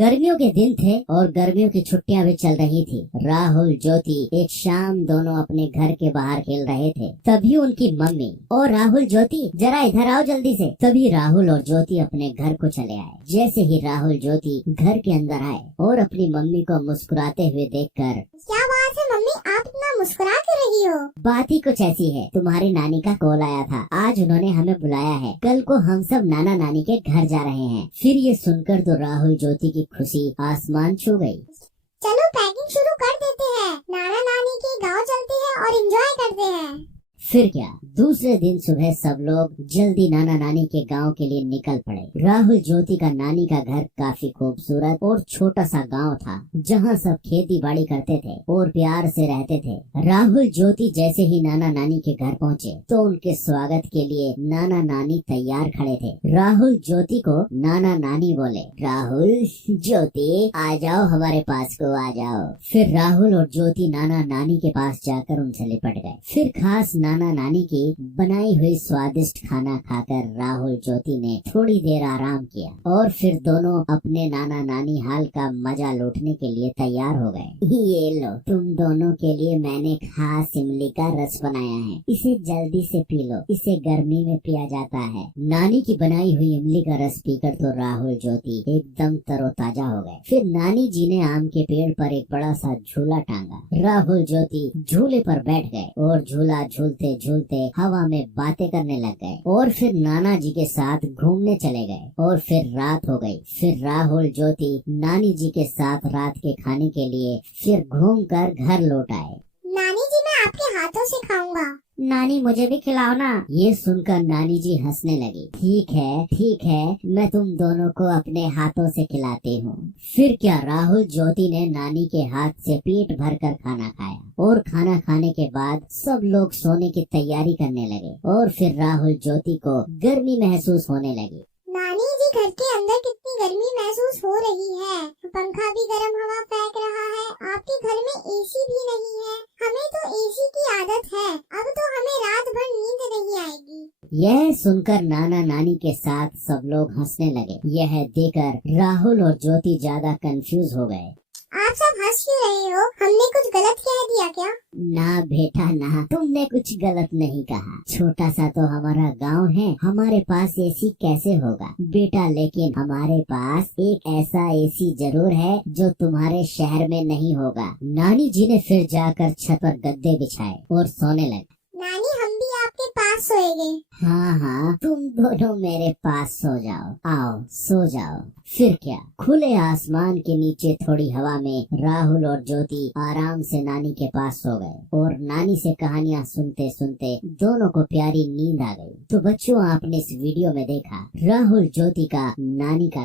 गर्मियों के दिन थे और गर्मियों की छुट्टियां भी चल रही थी। राहुल ज्योति एक शाम दोनों अपने घर के बाहर खेल रहे थे। तभी उनकी मम्मी और राहुल ज्योति जरा इधर आओ जल्दी से। तभी राहुल और ज्योति अपने घर को चले आए। जैसे ही राहुल ज्योति घर के अंदर आए और अपनी मम्मी को मुस्कुराते हुए देखकर, क्या बात है मम्मी, आप इतना मुस्कुरा क्यों रही हो? बात ही कुछ ऐसी है, तुम्हारी नानी का कॉल आया था। आज उन्होंने हमें बुलाया है। कल को हम सब नाना नानी के घर जा रहे हैं। फिर ये सुनकर तो राहुल ज्योति की खुशी आसमान छू गई। चलो पैकिंग शुरू कर देते हैं, नाना नानी के गांव चलते हैं और एंजॉय करते हैं। फिर क्या, दूसरे दिन सुबह सब लोग जल्दी नाना नानी के गांव के लिए निकल पड़े। राहुल ज्योति का नानी का घर काफी खूबसूरत और छोटा सा गांव था, जहां सब खेती बाड़ी करते थे और प्यार से रहते थे। राहुल ज्योति जैसे ही नाना नानी के घर पहुंचे तो उनके स्वागत के लिए नाना नानी तैयार खड़े थे। राहुल ज्योति को नाना नानी बोले, राहुल ज्योति आ जाओ, हमारे पास को आ जाओ। फिर राहुल और ज्योति नाना नानी के पास जाकर उनसे लिपट गए। फिर खास नाना नानी की बनाई हुई स्वादिष्ट खाना खाकर राहुल ज्योति ने थोड़ी देर आराम किया और फिर दोनों अपने नाना नानी हाल का मजा लूटने के लिए तैयार हो गए। ये लो, तुम दोनों के लिए मैंने खास इमली का रस बनाया है, इसे जल्दी से पी लो, इसे गर्मी में पिया जाता है। नानी की बनाई हुई इमली का रस पीकर तो राहुल ज्योति एकदम तरोताजा हो गए। फिर नानी जी ने आम के पेड़ पर एक बड़ा सा झूला टांगा। राहुल ज्योति झूले पर बैठ गए और झूला झूलते झूलते हवा में बातें करने लग गए और फिर नाना जी के साथ घूमने चले गए और फिर रात हो गई। फिर राहुल ज्योति नानी जी के साथ रात के खाने के लिए फिर घूमकर घर लौट आए। नानी जी, मैं आपके हाथों से खाऊंगा। नानी मुझे भी खिलाओ ना। ये सुनकर नानी जी हंसने लगी। ठीक है, मैं तुम दोनों को अपने हाथों से खिलाती हूँ। फिर क्या, राहुल ज्योति ने नानी के हाथ से पेट भरकर खाना खाया और खाना खाने के बाद सब लोग सोने की तैयारी करने लगे और फिर राहुल ज्योति को गर्मी महसूस होने लगी। नानी जी, घर के अंदर कितनी गर्मी महसूस हो रही है, पंखा भी गर्म हवा फेंक रहा है। आपके घर में एसी भी नहीं है। हमें तो एसी की आदत है, अब तो हमें रात भर नींद नहीं आएगी। यह सुनकर नाना नानी के साथ सब लोग हंसने लगे। यह देखकर राहुल और ज्योति ज्यादा कंफ्यूज हो गए। आप सब हंस क्यों रहे हो? हमने कुछ गलत कह दिया क्या? ना बेटा ना, तुमने कुछ गलत नहीं कहा। छोटा सा तो हमारा गांव है, हमारे पास एसी कैसे होगा बेटा, लेकिन हमारे पास एक ऐसा एसी जरूर है जो तुम्हारे शहर में नहीं होगा। नानी जी ने फिर जाकर छत पर गद्दे बिछाए और सोने लगे। नानी, हम भी आपके पास सोएंगे। हाँ, तुम दोनों मेरे पास सो जाओ, आओ सो जाओ। फिर क्या, खुले आसमान के नीचे थोड़ी हवा में राहुल और ज्योति आराम से नानी के पास सो गए और नानी से कहानियां सुनते सुनते दोनों को प्यारी नींद आ गई। तो बच्चों, आपने इस वीडियो में देखा राहुल ज्योति का नानी का